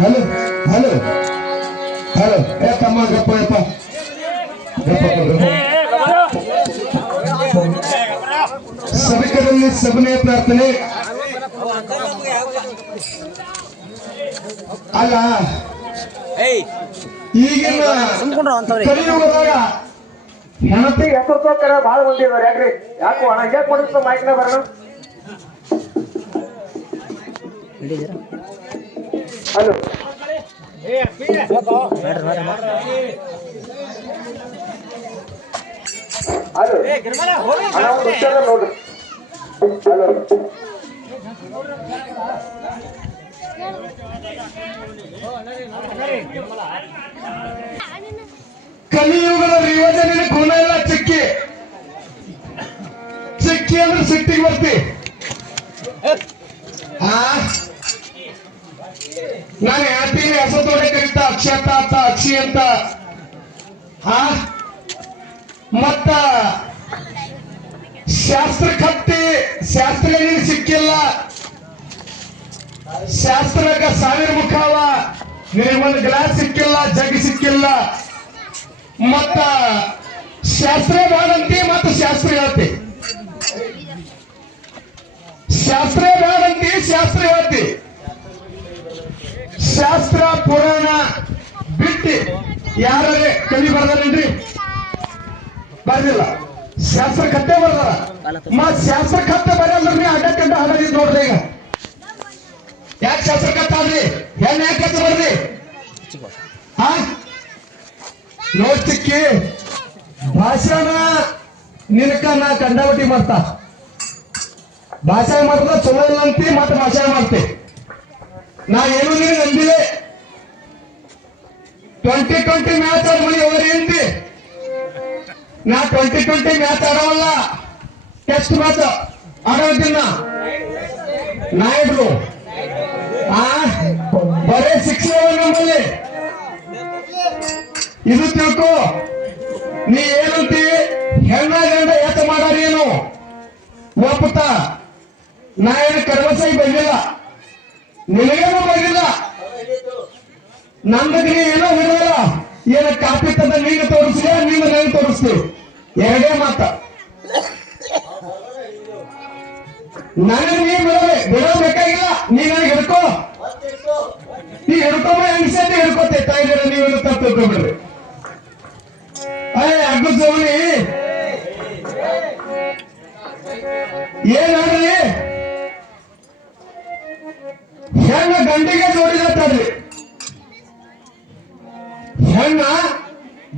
Hello hello hello ए तಮ್ಮ ಗಪ್ಪ ಯಪ್ಪ ಸಭಿಕರಲ್ಲಿ ಸಭನೆ ಪ್ರಾರ್ಥನೆ ಅಲ್ಲ ಈಗಿನ ಕಲಿಯುಗದಾಗ ಹೆಣತಿ ಹೆಸರು ತೋಕರ ಭಾಳ ಮಂದಿ ಇದಾರೆ ಯಾಕ್ರಿ ಯಾಕೋ ಹಣ ಯಾಕೆ ಮಾಡಿಸ್ತಾ ಮೈಕ್ನ ಬರೋಣ ಹಲೋ ಹಲೋ ನೋಡ್ರಿ ಹಲೋ ಕಲಿಯುಗದ ಯೋಜನೆ ಗುಣ ಎಲ್ಲ ಚಿಕ್ಕಿ ಚಿಕ್ಕಿ ಅಂದ್ರೆ ಸಿಟ್ಟಿಗೆ ಬರ್ತಿ ನಾನು ಹೇಳ್ತೀನಿ ಹೆಸತೋಡೆ ಕರೀತ ಅಕ್ಷತ ಅಂತ ಅಕ್ಷಿ ಅಂತ ಮತ್ತ ಶಾಸ್ತ್ರ ಕತ್ತಿ ಶಾಸ್ತ್ರ ನೀನು ಸಿಕ್ಕಿಲ್ಲ ಶಾಸ್ತ್ರಕ್ಕ 1000 ಮುಖ ಅವ ನಿನಗೊಂದು ಗ್ಲಾಸ್ ಸಿಕ್ಕಿಲ್ಲ ಜಗ್ ಸಿಕ್ಕಿಲ್ಲ ಮತ್ತ ಶಾಸ್ತ್ರ ಬೇಡಂತಿ ಮತ್ತು ಶಾಸ್ತ್ರ ಹೇಳ್ತಿ ಶಾಸ್ತ್ರ ಬೇಡಂತಿ ಶಾಸ್ತ್ರ ಹೇಳ್ತಿ ಶಾಸ್ತ್ರ ಪುರಾಣ ಬಿಟ್ಟು ಯಾರೇ ಕವಿ ಬರ್ದಾರೇನ್ರಿ ಬರ್ದಿಲ್ಲ ಶಾಸ್ತ್ರ ಕತ್ತೆ ಬರ್ದಾರ ಮತ್ ಶಾಸ್ತ್ರ ಕತ್ತೆ ಬರಲ್ರಿ ಅಡ್ಡಕ್ಕಂತ ಹಡದಿ ನೋಡ್ರಿ ಈಗ ಯಾಕೆ ಶಾಸ್ತ್ರ ಕತ್ತ ಆದ್ರಿ ಹೆಣ್ಣು ಯಾಕೆ ಕತ್ತ ಬರ್ರಿ ನೋಡ್ತಿಕ್ಕಿ ಭಾಷಣ ನಿನಕ ನಾ ಕಂಡಾವಟಿ ಮಾಡ್ತಾ ಭಾಷಣ ಮಾಡಿದ್ರೆ ಚಲೋ ಇಲ್ಲ ಅಂತಿ ಮತ್ತೆ ಭಾಷಣ ಮಾಡ್ತಿ ನಾ ಏನು ನೀನು ನಂಬಿದೆ 2020 ಮ್ಯಾಚ್ ಆಡ ಮನಿ ಹೋಗ್ರಿ ಅಂತಿ ನಾ 2020 ಮ್ಯಾಚ್ ಆಡವಲ್ಲ ಟೆಸ್ಟ್ ಮ್ಯಾಚ್ ಆಡೋದಿನ ನಾ ಇಡ್ರು ಬರೇ 6 ನಮ್ಮಲ್ಲಿ ಇದು ತಿಳ್ಕೊ ನೀ ಏನಂತಿ ಹೆಣ್ಣ ಗಂಡ ಎತ್ತ ಮಾಡಾರಿ ಏನು ಒಪ್ಪುತ್ತ ನಾ ಏನು ಕರ್ಮಸಾಯಿ ಬಂದಿಲ್ಲ ನಿನಗೇನು ಬಂದಿಲ್ಲ ನಂದಕ್ಕೆ ನೀ ಏನೋ ಹಿಡಿದಲ್ಲ ಏನ ಕಾಪಿ ತಂದ ನೀನು ತೋರಿಸ್ಲಿ ನೀನು ನನಗೆ ತೋರಿಸ್ತೀವಿ ಎರಡೇ ಮಾತ ನನಗೆ ನೀ ಬಿಡೋಬೇಕಾಗಿಲ್ಲ ನೀ ನನಗೆ ಹಿಡ್ಕೋ ನೀ ಹಿಡ್ಕೊಂಬ ಅನ್ಸೇನೆ ಹಿಡ್ಕೋತೆ ತಾಯಿದಾರೆ ನೀವೇನು ತಪ್ಪು ತಿಳ್ಕೊಂಡ್ಬಿಡ್ರಿ ಅಗ್ಗು ಸೋಮನಿ ಏನ್ ಹೇಳ್ರಿ ಗಂಡಿಗೆ ಜೋಡಿರತ್ತಾರ್ರಿ. ಹೆಣ್ಣ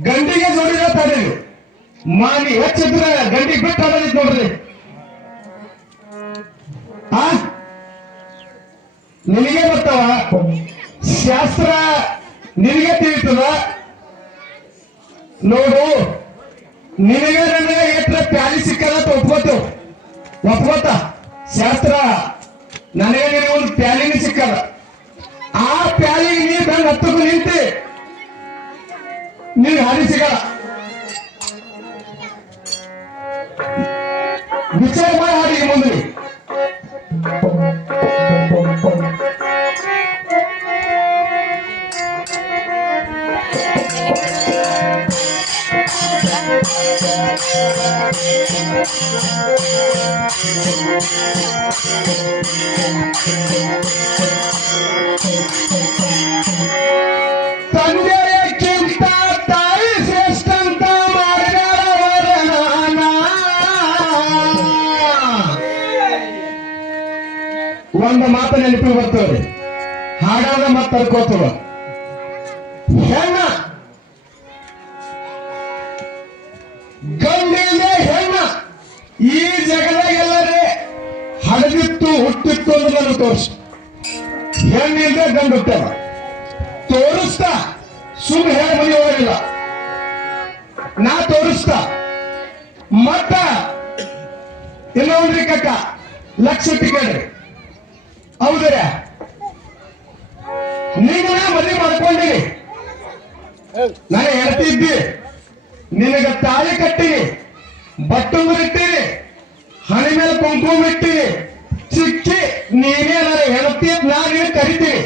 ಗಂಡಿಗೆ ಜೋಡಿರತ್ತಾರ್ರಿ. ಮಾನಿ ಹೆಚ್ಚಿದ್ರ ಗಂಡಿಗೆ ಬಿಟ್ಟು ಹೋಗೋದಿತ್ತು ನೋಡ್ರಿ. ಆ ನಿನಗೆ ಬರ್ತಾವ ಶಾಸ್ತ್ರ, ನಿನಗೆ ತಿಳಿತದ ನೋಡು. ನಿನಗೆ ನನಗೆ ಎತ್ರ ಪ್ಯಾಲಿ ಸಿಕ್ಕಲ್ಲ ಒಪ್ಕೋತ ಶಾಸ್ತ್ರ. ನನಗೆ ನಿನಗೆ ಒಂದು ಪ್ಯಾಲಿನ ಸಿಕ್ಕಲ್ಲ. ಆ ಪ್ಯಾಲಿಗೆ ನೀ ಬಂದು ಹತ್ತಕ್ಕೂ ನಿಂತಿ ನಿನಗೆ ಹಾದಿ ಸಿಗಲ್ಲ. ವಿಚಾರ ಮಾಡಿ ಹಾಡಿಗೆ ಮುಂದೆ. ತಂದೆಯಕ್ಕಿಂತ ತಾಯಿ ಶ್ರೇಷ್ಠ ಅಂತ ಮಾಡಿದಾರ ವರ್ಣನ. ಒಂದು ಮಾತು ನೆನಪಿಗೆ ಬರ್ತವ್ರಿ, ಹಾಗಾದ ಮಾತು ತರ್ಕೋತವ. ಹೆಣ್ಣ ಗಂಡಿಂದ ಹೆಣ್ಣ ಈ ಜಗದಾಗ ಎಲ್ಲರೇ ಹಡದಿತ್ತು ಹುಟ್ಟಿತ್ತು ಅಂದ್ರೆ ನನಗೆ ತೋರಿಸ್. ಹೆಣ್ಣಿಂದ ಗಂಡು ಹುಟ್ಟವ ತೋರಿಸ್ತಾ ಸುಮ್ಮನೆ ಹೇಳ ಮನೆ ಹೋಗಲಿಲ್ಲ. ನಾ ತೋರಿಸ್ತಾ ಮತ್ತ ಇನ್ನೊಂದ್ರಿ ಕಕ್ಕ ಲಕ್ಷ ಟಿಕೆಟ್ರಿ. ಹೌದ್ರ ನೀನು ನಾ ಮದುವೆ ಮಾಡ್ಕೊಂಡಿರಿ, ನಾನು ಹೇಳ್ತಿದ್ದಿ. ನಿನಗ ತಾಳಿ ಕಟ್ಟಿರಿ, ಬಟ್ಟುಂಗುರಿಟ್ಟಿರಿ, ಹಣೆ ಮೇಲೆ ಕುಂಕುಮ ಇಟ್ಟಿರಿ, ಚಿಕ್ಕಿ ನೀನೇ ನನ್ನ ಹೆಂಡತಿ ನಾನು ಕರಿತೀರಿ.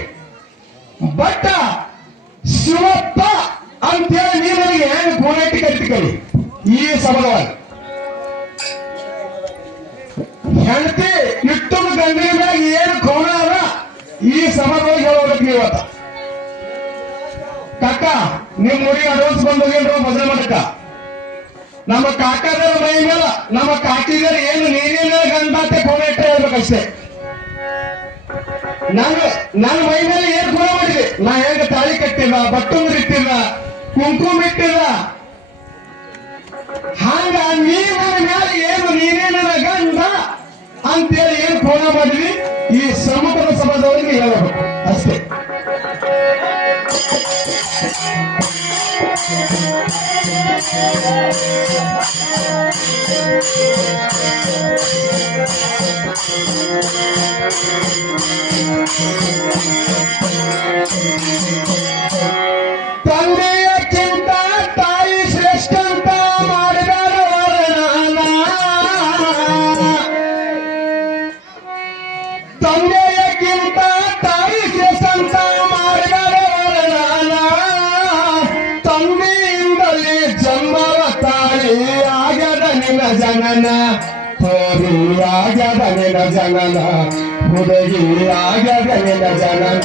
ಬಟ್ ಶಿವಪ್ಪ ಅಂತೇಳಿ ನೀ ನನಗೆ ಹೆಂಗ್ ಗುಣಟ್ಟಿ ಕರಿತೀರಿ ಈ ಸಮಾಜವಾಗಿ. ಹೆಂಡತಿ ಇಟ್ಟು ಗಂಡಿನ ಮ್ಯಾಗ ಏನು ಕೋಣ ಅದ ಈ ಸಮಾಜವಾಗಿ ಹೇಳೋದಕ್ಕೆ ಇವತ್ತ. ಕಾಕ ನಿಮ್ ಊರಿಗೆ ಅಡ್ವಾನ್ಸ್ ಬಂದು ಹೋಗಿಲ್ರು ಮದುವೆ ಮಾಡಕ್ಕ. ನಮ್ಮ ಕಾಕದರ ಮೈ ಮೇಲೆ ನಮ್ಮ ಕಾಕಿದರ ಏನು ನೀರಿನ ಗಂಡಾತೆ ಕೋಣ ಇಟ್ಟ ಹೇಳ್ಬೇಕಷ್ಟೇ. ನನ್ನ ಮೈ ಮೇಲೆ ಏನ್ ಗುಣ ಮಾಡಿದೆ, ನಾ ಹೆಂಗ ತಾಳಿ ಕಟ್ಟಿಲ್ಲ, ಬಟ್ಟುಂಗ್ರು ಇಟ್ಟಿಲ್ಲ, ಕುಂಕುಮ ಇಟ್ಟಿಲ್ಲ. ಹಂಗ ನೀ ನನ್ನ ಮೇಲೆ ಏನು ನೀರೇನ ಗಂಡ ಅಂತೇಳಿ ಏನು ಕೋಣ ಮಾಡಿದ್ವಿ ಈ ಸಮುದ್ರ ಸಮಾಜದವರಿಗೆ ಹೇಳಬೇಕು ಅಷ್ಟೇ. ತಂದೆಯಕ್ಕಿಂತ ತಾಯಿ ಶ್ರೇಷ್ಠ ಅಂತ ಮಾಡಿದಾರ ವರ್ಣನ. ತಂದೆಯಕ್ಕಿಂತ ತಾಯಿ ಶ್ರೇಷ್ಠ ಅಂತ ಮಾಡಿದಾರ ವರ್ಣನ. ತಂದೆಯಿಂದಲೇ ಜನ್ಮವ ತಾಯಿ ಆಗದ ನಿನ್ನ ಜನನ, ಹೋರಿ ಆಗದ ನಿನ್ನ ಜನನ, ಹುಡುಗಿ ಆಗದ ನಿನ್ನ ಜನನ.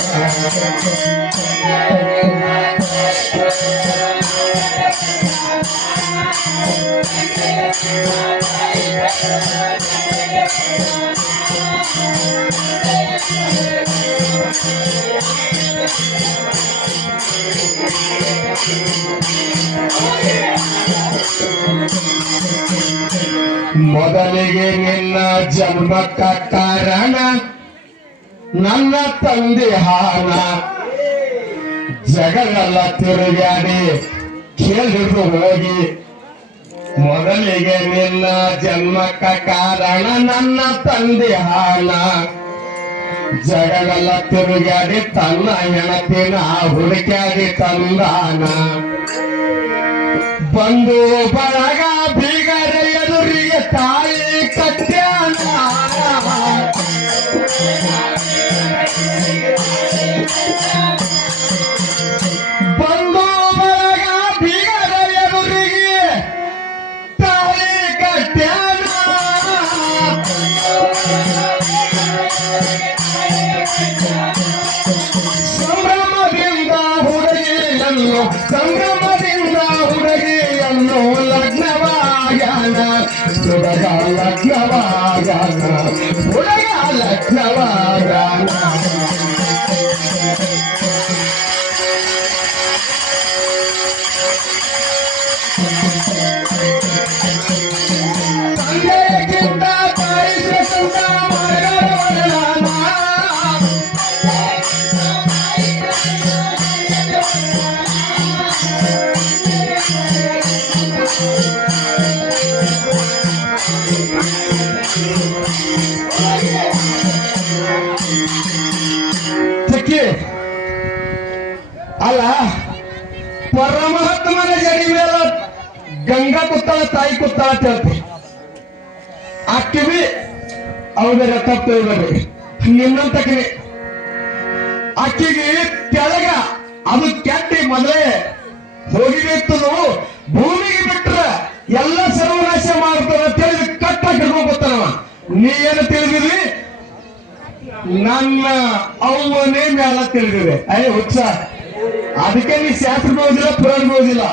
ಮೊದಲಿಗೆ ನಿನ್ನ ಜನ್ಮಕ್ಕ ಕಾರಣ ನನ್ನ ತಂದೆ ಹಾನ. ಜಗವೆಲ್ಲ ತಿರುಗಾಡಿ ಕೇಳಿದ್ರು ಹೋಗಿ. ಮೊದಲಿಗೆ ನಿನ್ನ ಜನ್ಮಕ್ಕ ಕಾರಣ ನನ್ನ ತಂದೆ ಹಾನ. ಜಗವೆಲ್ಲ ತಿರುಗಾಡಿ ತನ್ನ ಹೆಣತಿನ ಹುಡುಕ್ಯಾಡಿ ತಂದಾನ. ಬಂದು ಬಳಗ ಬೀಗರ ಎದುರಿಗೆ ತಾಯಿ ಕಟ್ಟ್ಯಾನ. ಬಂದು ಬಳಗ ಬೀಗರ ಎದುರಿಗೆ ತಾಯಿ ಕಟ್ಟ್ಯಾನ. ಸಂಭ್ರಮದಿಂದ ಹುಡುಗಿಯನ್ನು ಸಂಭ್ರಮದಿಂದ ಹುಡುಗಿಯನ್ನು ಲಗ್ನವಾಗನ. ಹುಡುಗ ಲಗ್ನವಾಗನ, ಹುಡುಗ ಲಗ್ನವಾಗನ. ಹುಡುಕಿ ಅಲ್ಲ ಪರಮಾತ್ಮನ ಜಡಿ ಮೇಲೆ ಗಂಗಾ ಕೂತಾಳ ತಾಯಿ ಕೂತಾಳ ಅಂತ ಹೇಳ್ತಿ ಆಕಿವಿ ಅವರ ತಪ್ಪು ಇರ್ಬೇಡ್ರಿ ನಿನ್ನಂತಕಿನಿ ಅಕ್ಕಿಗೆ ಕೆಳಗ ಅದು ಕೆಟ್ಟಿ ಮೊದಲೇ ಹೋಗಿತ್ತು ಭೂಮಿಗೆ ಬಿಟ್ರ ಎಲ್ಲ ಸರ್ವನಾಶ ಮಾಡ್ತಾರ ತಿಳಿದು ಕಟ್ಟ ಹಿಡ್ಕೊಂಡ್ಬರ್ತಾನವ ನೀ ಏನು ತಿಳಿದಿರಿ ನನ್ನ ಅವನೇ ಮ್ಯಾಲ ತಿಳಿದಿದೆ ಅಯ್ಯ ಹುಚ್ಚ ಅದಕ್ಕೆ ನೀ ಶಾಸ್ತ್ರ ಬೋದಿಲ್ಲ ಪುರಾಣ ಬೋದಿಲ್ಲ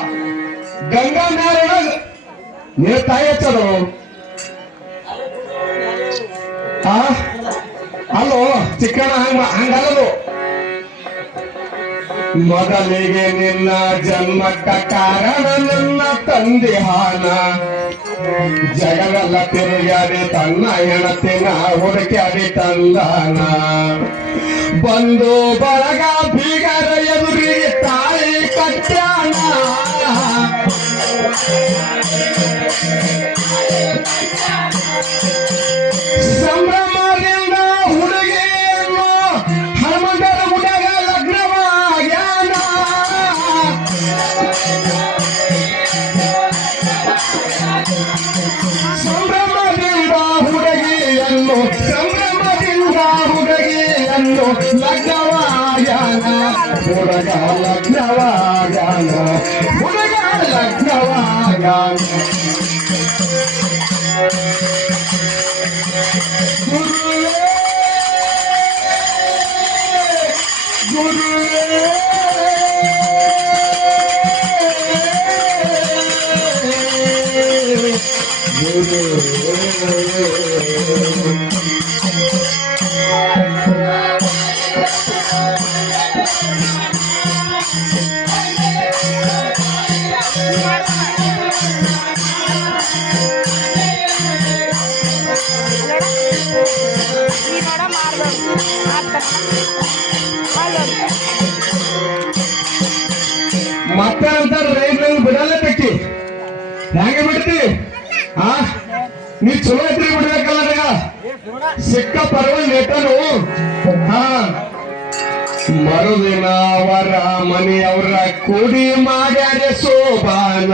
ಗಂಗಾ ಮ್ಯಾಲ ನೀನು ತಾಯಿ ಹಚ್ಚೋದು ಅಲ್ಲೋ ಚಿಕ್ಕಣ್ಣ ಹಂಗಲ್ಲದು ಮೊದಲಿಗೆ ನಿನ್ನ ಜನ್ಮಕ್ಕ ಕಾರಣ ನನ್ನ ತಂದೆ ಹಾನ ಜಗವೆಲ್ಲ ತಿರುಗಾಡಿ ತನ್ನ ಹೆಣತಿನ ಹುಡುಕಾಡಿ ತಂದಾನ ಬಂದು ಬಳಗ ಬೀಗರ ಎದುರಿಗೆ ತಾಯಿ ಕಟ್ಟಾಣ ಸಂಭ್ರಮದಿಂದ ಹುಡುಗಿಯನ್ನು ಹನುಮಂತರ ಹುಡುಗ ಲಗ್ನವಾಗ್ಯಾನ ಸಂಭ್ರಮದಿಂದ ಹುಡುಗಿಯನ್ನು ಲಗ್ನವಾಗ್ಯಾನ ಹುಡುಗ ಲಗ್ನವಾಗ್ಯಾನ ಹುಡುಗ ಲಗ್ನವಾಗ್ಯಾನ ಮತ್ತೆ ಅಂತಾರ ರೈತರು ಬಿಡಲ್ಲ ಬೇಕಿ ಹೆಂಗೆ ಬಿಡ್ತಿ ನೀ ಚಲೋ ಐತ್ರಿ ಬಿಡ್ಬೇಕಲ್ಲ ನನಗ ಸಿಕ್ಕ ಪರವಲ್ ನೇಟನು ಮರುದಿನ ಅವರ ಮನೆಯವರ ಕೂಡಿ ಮಾಡ್ಯಾರ ಶೋಭಾನ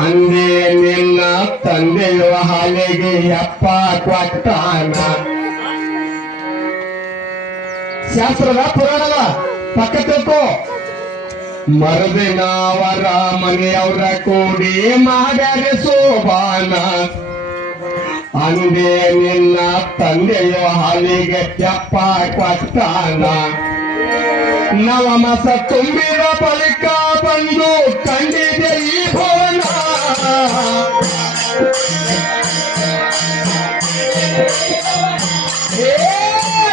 ಅಂದೇ ನಿನ್ನ ತಂದೆಯ ಹಾಲಿಗೆ ಅಪ್ಪ ಕೊಟ್ಟಾನ ಶಾಸ್ತ್ರದ ಪುರಾಣದ ಪಕ್ಕ ತಿಳ್ಕೋ ಮರುದಿನ ಅವರ ಮನೆಯವರ ಕೂಡಿ ಮಾಡ್ಯಾರ ಶೋಭಾನ ಅಂದೇ ನಿನ್ನ ತಂದೆಯ ಹಾಲಿಗೆ ಅಪ್ಪ ಕೊಟ್ಟಾನ ನವಮಸ ತುಂಬಿದ ಬಳಿಕ ಬಂದು ಕಂಡಿದೆ ಈ ಭವನ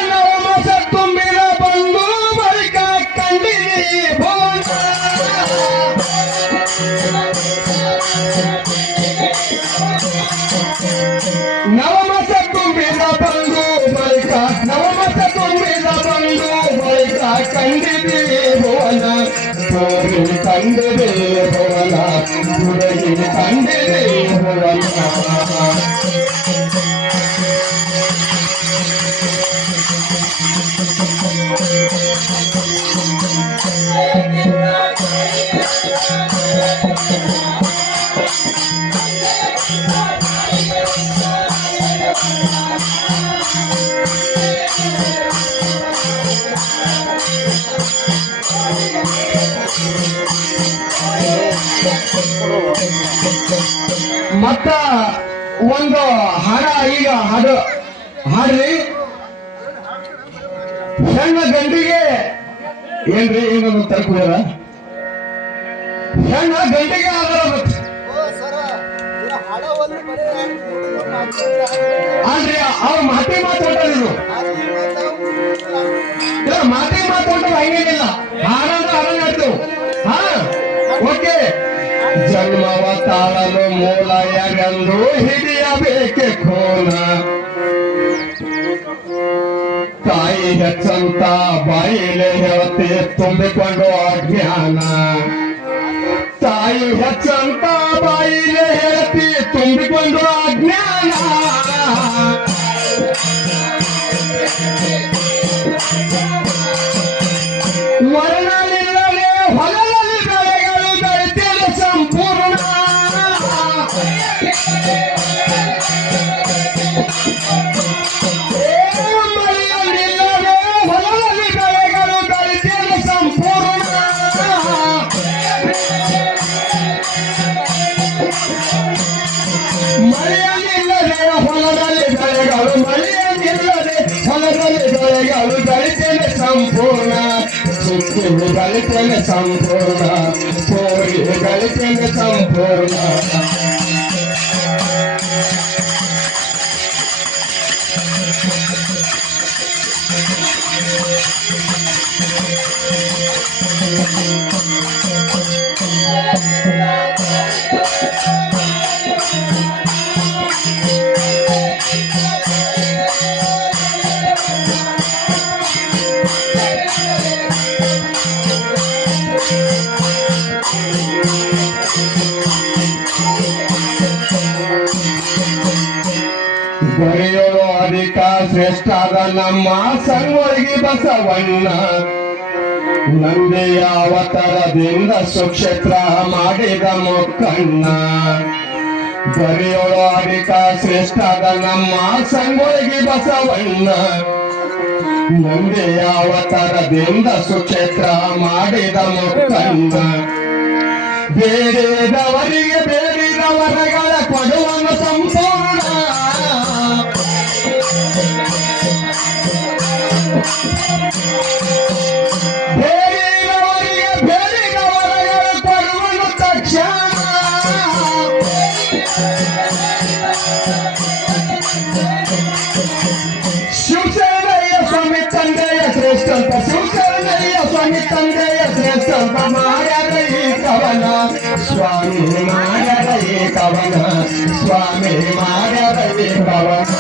ನವಮಸ ತುಂಬಿದ ಬಂದು ಬಳಿಕ ಕಂಡಿದೆ ಈ ಭವನ ನವಮಸ ತುಂಬಿದ ಬಂದು ಬಳಿಕ ನವಮಸ ತುಂಬಿದ ಬಂದು ಬಳಿಕ ಕಂಡಿದೆ ಭುವನ ಹುಡುಗಿ ಕಂಡಿದೆ ಭುವನ ಹುಡುಗಿ ಕಂಡಿದೆ ಭುವನ ಮತ್ತ ಒಂದು ಹಾಡ ಈಗ ಹಾಡ್ರಿ ಹೆಣ್ಣ ಗಂಡಿಗೆ ಏನ್ರಿ ಏನದು ತರ್ಕುದ ಹೆಣ್ಣ ಗಂಡಿಗೆ ಆಧಾರ ಅಲ್ರಿ ಅವ್ರ ಮಾತಿ ಮಾತಾಡೋದು ಮಾತಿ ಮಾತಾಡೋದು ಹಂಗೇನಿಲ್ಲ ಹಾಡಂದ್ರೆ ಹಾಡನ್ನ ಹೇಳ್ತೇವೆ ಓಕೆ ಜನ್ಮವ ತಾಳಲು ಮೂಲ ಯಾರೆಂದು ಹಿಡಿಯಬೇಕೆ ಖೋನ ತಾಯಿ ಹೆಚ್ಚಂತ ಬಾಯಿಲೆ ಹೇಳ್ತಿ ತುಂಬಿಕೊಂಡು ಅಜ್ಞಾನ ತಾಯಿ ಹೆಚ್ಚಂತ ಬಾಯಿಲೆ ಹೇಳ್ತಿ ತುಂಬಿಕೊಂಡು ಅಜ್ಞಾನ ವರ್ಣನಿಲ್ಲದೆ ಹೊಲದಲ್ಲಿ ಬೆಳೆಗಳು ಬೆಳೆದಿದೆ ಸಂಪೂರ್ಣ. ಮಳೆಯಲ್ಲಿಲ್ಲದೆ ಹೊಲದಲ್ಲಿ ಬೆಳೆಗಳು ಬೆಳೆದಿದೆ ಸಂಪೂರ್ಣ. ಮಳೆಯಲ್ಲಿಲ್ಲದೆ ಹೊಲದಲ್ಲಿ ಬೆಳೆಗಳು ಮಳೆಯಲ್ಲಿಲ್ಲದೆ ಹೊಲದಲ್ಲಿ ಬೆಳೆಗಳು ಬೆಳೆದಿದೆ ಸಂಪೂರ್ಣ. ಚಿಕ್ಕಿಗೆ ಬೆಳೆತೇನೆ ಸಂಪೂರ್ಣ, ಕೋರಿಗೆ ಬೆಳೆತೇನೆ ಸಂಪೂರ್ಣ. ದೊರೆಯೋಳು ಅಧಿಕ ಶ್ರೇಷ್ಠಾದ ನಮ್ಮ ಸಂಗೊಳಿಗೆ ಬಸವಣ್ಣ. ನಂದಿಯ ಅವತಾರದಿಂದ ಸುಕ್ಷೇತ್ರ ಮಾಡಿದ ಮೊಕ್ಕಣ್ಣ. ದೊರೆಯೋಳು ಅಧಿಕ ಶ್ರೇಷ್ಠಾದ ನಮ್ಮ ಸಂಗೊಳಿಗೆ ಬಸವಣ್ಣ. ನಂದಿಯ ಅವತಾರದಿಂದ ಸುಕ್ಷೇತ್ರ ಮಾಡಿದ ಮೊಕ್ಕಣ್ಣ. ಬೇಡಿದವರಿಗೆ ಬೇಡಿದ ವರಗಳ ಕೊಡುವನು ಸಂಪೂರ್ಣ. ಬೇಡಿದವರಿಗೆ ಬೇಡಿದ ವರಗಳ ಕೊಡುವನು ತಕ್ಷಣ. ಶಿವಶರಣಯ್ಯ ಸ್ವಾಮಿ ತಂದೆಯ ಶ್ರೇಷ್ಠಂತ, ಶಿವಶರಣಯ್ಯ ಸ್ವಾಮಿ ತಂದೆಯ ಶ್ರೇಷ್ಠಂತ ಮಾಡ್ಯಾರ ಈ ಕವನ. ಸ್ವಾಮಿ ಮಾಡ್ಯಾರ ಈ ಕವನ, ಸ್ವಾಮಿ ಮಾಡ್ಯಾರ ಈ ಕವನ.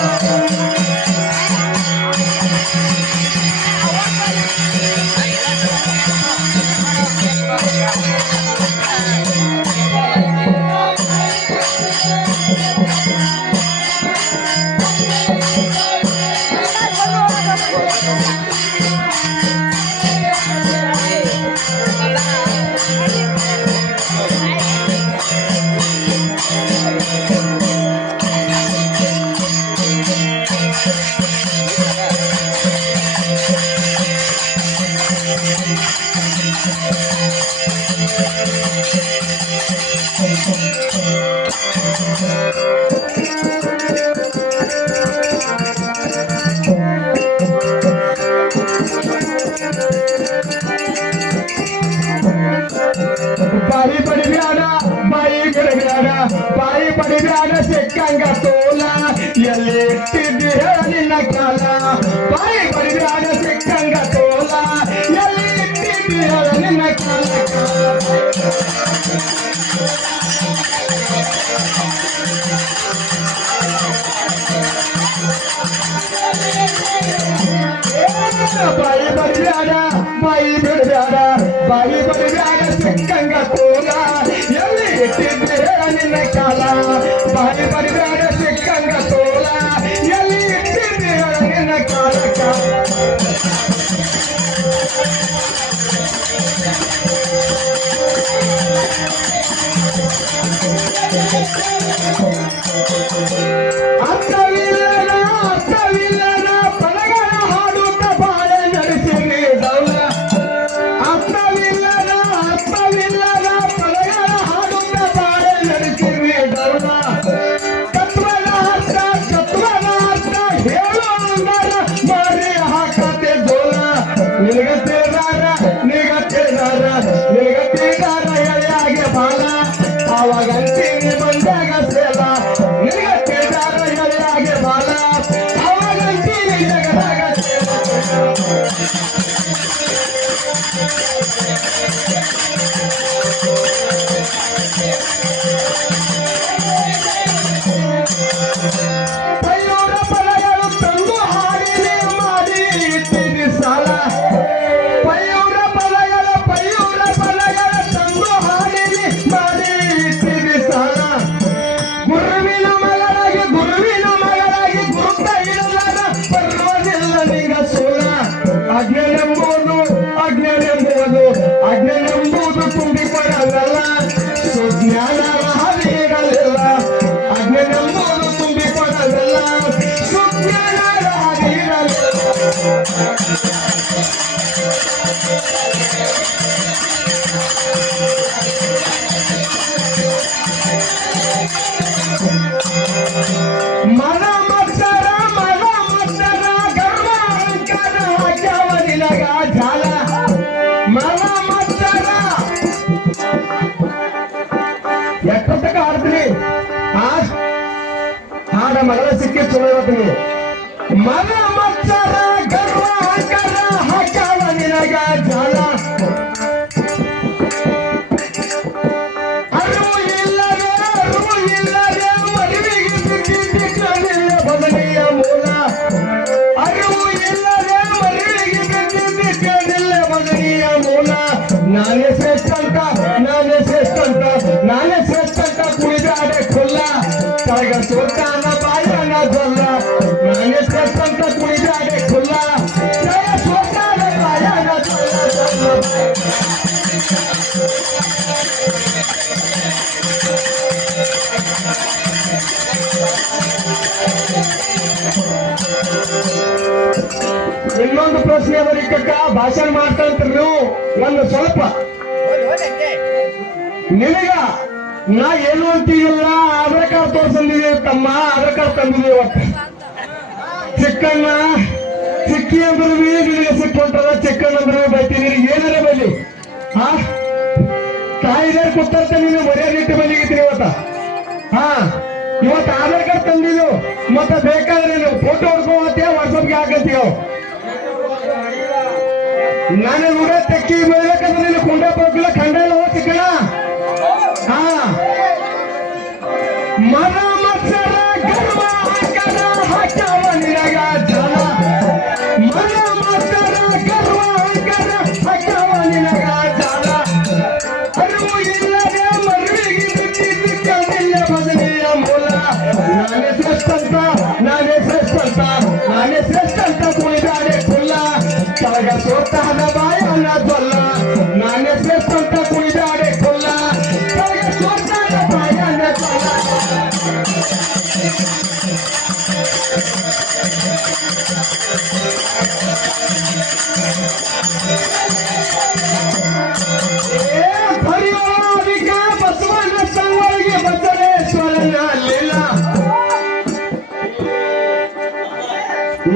ಬಾಯಿ ಬಡಿಬ್ಯಾಡ ಬಾಯಿ ಬಿಡಬ್ಯಾಡ, ಬಾಯಿ ಬಡಿಬ್ಯಾಡ ಸಿಕ್ಕಂಗ ತೋಲ. ಎಲ್ಲಿ ಇಟ್ಟಿದ್ದಿ ಹೇಳ ನಿನ್ನ ಕಾಲ. ಬಾಯಿ ಬಡಿಬ್ಯಾಡ ಸಿಕ್ಕಂಗ ತೋಲ. ಎಲ್ಲಿ ಇಟ್ಟಿದ್ದಿ ಹೇಳ ನಿನ್ನ ಕಾಲ. ಬಾಯಿ ಬಡಿಬ್ಯಾಡ ಬಾಯಿ ಬಿಡಬ್ಯಾಡ, ಬಾಯಿ ಬಡಿಬ್ಯಾಡ ಸಿಕ್ಕಂಗ ತೋಲ. ಎಲ್ಲಿ ಇಟ್ಟಿದ್ದಿ ಹೇಳ ನಿನ್ನ ಕಾಲ. ಬಾಯಿ ಬಡಿಬ್ಯಾಡ ಸಿಕ್ಕಂಗ ತೋಲ. ಎಲ್ಲಿ ಇಟ್ಟಿದ್ದಿ ಹೇಳ ನಿನ್ನ ಕಾಲ. ಅರ್ಥವಿಲ್ಲದ ಅರ್ಥವಿಲ್ಲದ ಪದಗಳ ಹಾಡುತ್ತ ಬಾಳೆ ನಡೆಸಿರಿ ದೌಲ. ಅರ್ಥವಿಲ್ಲದ ಅರ್ಥವಿಲ್ಲದ ಪದಗಳ ಹಾಡುತ್ತ ಬಾಳೆ ನಡೆಸಿರಿ ದೌಲ. ತತ್ವದ ಅರ್ಥ ಹೇಳು ಅಂದರ ಮಾರಿ ಹಾಕತೆ ದೋಲ. ನಿಗತ್ತಿದಾರ ನಿಗತ್ತಿದಾರ ನಿಗತ್ತಿದಾರ ಎಳೆಯಾಗೆ ಬಾಲ. ಅವಾಗಂತೀನಿ ಬಂದಾಗ ಸೇಲ. ನಿಗತ್ತಿದಾರ ಎಳೆಯಾಗೆ ಬಾಲ. ಅವಾಗಂತೀನಿ ಜಗದಾಗ ಸೇಲ. ಪಯ್ಯೂರ ಪದಗಳು ತಂದು ಹಾಡಿನಿ ಮಾಡಿ ಇಟ್ಟಿನಿ ಸಾಲ. ಪಯ್ಯೂರ ಪದಗಳ ತಂದು ಹಾಡಿನಿ ಮಾಡಿ ಇಟ್ಟಿನಿ ಸಾಲ. ಗುರುವಿನ ಮಗಳಾಗಿ ಗುರುತ ಇಡಲಾರ ಬರುವುದಿಲ್ಲ ನಿಂಗ ಸೋಲ. ಅಜ್ಞಾನೆಂಬುದು ತುಂಬಿಕೊಳ್ಳಲ್ಲ ಸುಜ್ಞಾನದ ಹಾದಿರಲಿಲ್ಲ ಅಜ್ಞಾನೆಂಬುದು ತುಂಬಿಕೊಳ್ಳಲ್ಲ ಸುಜ್ಞಾನದ ಹಾದಿರಲಿಲ್ಲ ಮನ ಮತ್ಸರ ಗರ್ವ ಅಹಂಕಾರ ಹಾಕ್ಯಾವ ನಿನಗ ಜಾಲ ಮನ ಮತ್ಸರ ಎಷ್ಟೊತ್ತಕ ಹಾಡ್ತೀನಿ ಹಾಡ ಮಗಳ ಸಿಕ್ಕಿ ಚಲೋ ಇರತ್ತೀನಿ ಮನ ಮತ್ಸರ ಗರ್ವ ಅಹಂಕಾರ ಹಾಕ್ಯಾವ ನಿನಗ ಜಾಲ ಅರಿವು ಇಲ್ಲದೆ ಮದುವೆಗೆ ಬಿಟ್ಟಿದ್ದ ಬದನೆಯ ಮೂಲ ಅರಿವು ಇಲ್ಲದೆ ಮದುವೆಗೆ ಬಿಟ್ಟಿದ್ದ ಬದನೆಯ ಮೂಲ ನಾನೇ ಶ್ರೇಷ್ಠ ಅಂತ ಕುಳಿದಾಡೆ ಕೊಲ್ಲ ತಳಗ ಸೋತಾನ ಬಾಯನ ಜೊಲ್ಲ ನಾನೇ ಶ್ರೇಷ್ಠ ಅಂತ ಕುಳಿದಾಡೆ ಕೊಲ್ಲ ತಳಗ ಸೋತಾನ ಬಾಯನ ಜೊಲ್ಲ ಇನ್ನೊಂದು ಪ್ರಶ್ನೆ ಬರೀಕಕ್ಕ ಭಾಷಣ ಮಾಡ್ತಾ ಇರ್ತೀರಿ ನೀವು ಒಂದು ಸ್ವಲ್ಪ ನಿನಗ ನಾ ಏನು ಅಂತೀವಿಲ್ಲ ಆಧಾರ್ ಕಾರ್ಡ್ ತೋರ್ಸಂದಿದ್ದೀವಿ ತಮ್ಮ ಆಧಾರ್ ಕಾರ್ಡ್ ತಂದಿದ್ದೀವಿ ಇವತ್ತು ಚಿಕ್ಕಣ್ಣ ಚಿಕ್ಕಿ ಅಂದ್ರೂ ನಿನಗೆ ಸಿಕ್ಕೊಂಡ್ರ ಚಿಕ್ಕಣ್ಣ ಅಂದ್ರೂ ಬೈತೀನಿ ಏನಾರ ಬೈಲಿ ತಾಯಿದಾರ ಕೂತಂತ ನೀನು ಮರ್ಯಾದಿಟ್ಟು ಬಂದಿಗಿದ್ದೀನಿ ಇವತ್ತ ಇವತ್ತು ಆಧಾರ್ ಕಾರ್ಡ್ ತಂದಿದ್ದು ಮತ್ತೆ ಬೇಕಾದ್ರೆ ನೀವು ಫೋಟೋ ಹೊಡ್ಕೋತೀಯ ವಾಟ್ಸಪ್ಗೆ ಹಾಕಂತೀಯ ನಾನು ಕೂಡ ತೆಕ್ಕಿ ಬೆಳಕಂದ್ರೆ ನೀನು ಕುಂಡ ಹೋಗಿಲ್ಲ ಖಂಡ ಇಲ್ಲ ಚಿಕ್ಕಣ್ಣ ಮನ ಮತ್ಸರ ಗರ್ವ ಅಹಂಕಾರ ಹಾಕ್ಯಾವ ನಿನಗ ಜಾಲ ಮನ ಮತ್ಸರ ಗರ್ವ ಅಹಂಕಾರ ಹಾಕ್ಯಾವ ನಿನಗ ಜಾಲ ಅರಿವು ಇಲ್ಲದೆ ಮದುವೆಗೆ ಬಿಟ್ಟಿದ್ದ ಬದನೆಯ ಮೂಲ ನಾನೇ ಶ್ರೇಷ್ಠ ಅಂತ ಕುಳಿದಾಡೆ ಕುಲ್ಲ ತಳಗ ಸೋತಾದ ಬಾಯನ ಜೊಲ್ಲ ನಾನೇ ಶ್ರೇಷ್ಠ ಅಂತ ಕುಳಿದಾಡೆ ಕೊಲ್ಲ ತಳಗ ಸೋತಾದ ಬಾಯನ ಜೊಲ್ಲ ಪರಿವಾರಿಕ ಬಸವನ ಸಂವರಿಗೆ ಬಸವೇಶ್ವರನ ಲೀಲ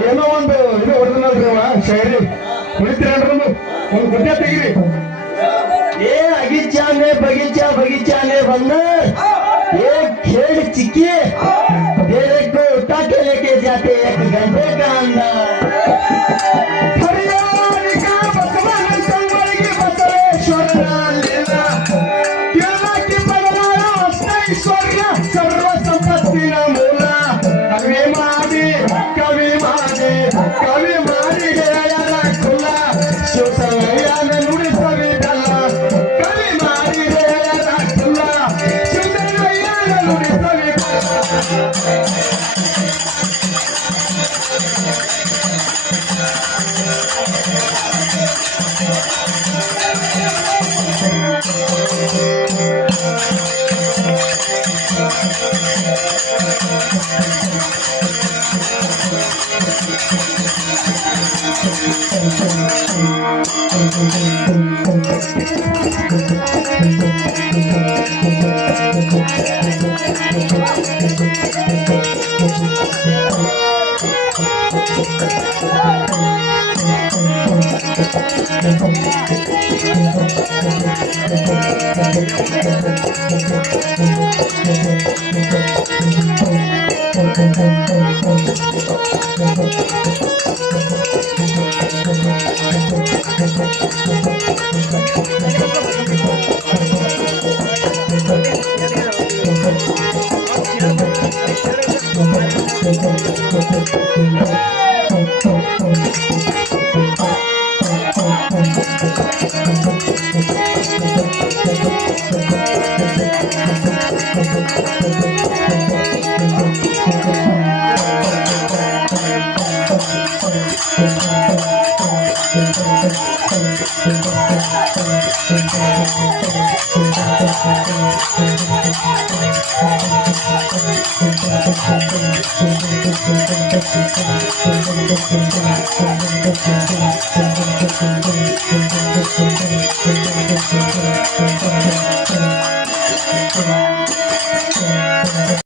ಏನೋ ಒಂದು ಇದು ಹೊಡೆದ್ರಿ ಶೈಲಿ ಕುಳಿತೀರ ಒಂದು ಗುಡ್ಡೆ ತೆಗಿರಿ बगीचाने बनना एक खेल चिक्की तेरे को उठा के लेके जाते 1 घंटे का अंदर सर्व संपत्ति मूल कवि मारी गया खुल शिवसंगಯ್ಯ ನುಡಿಸವಿದಲ್ಲ ಕವಿ ಮಾರಿ ಗया खुल ಶಿವಸಂಗಯ್ಯ ನುಡಿಸವಿದಲ್ಲ Thank you.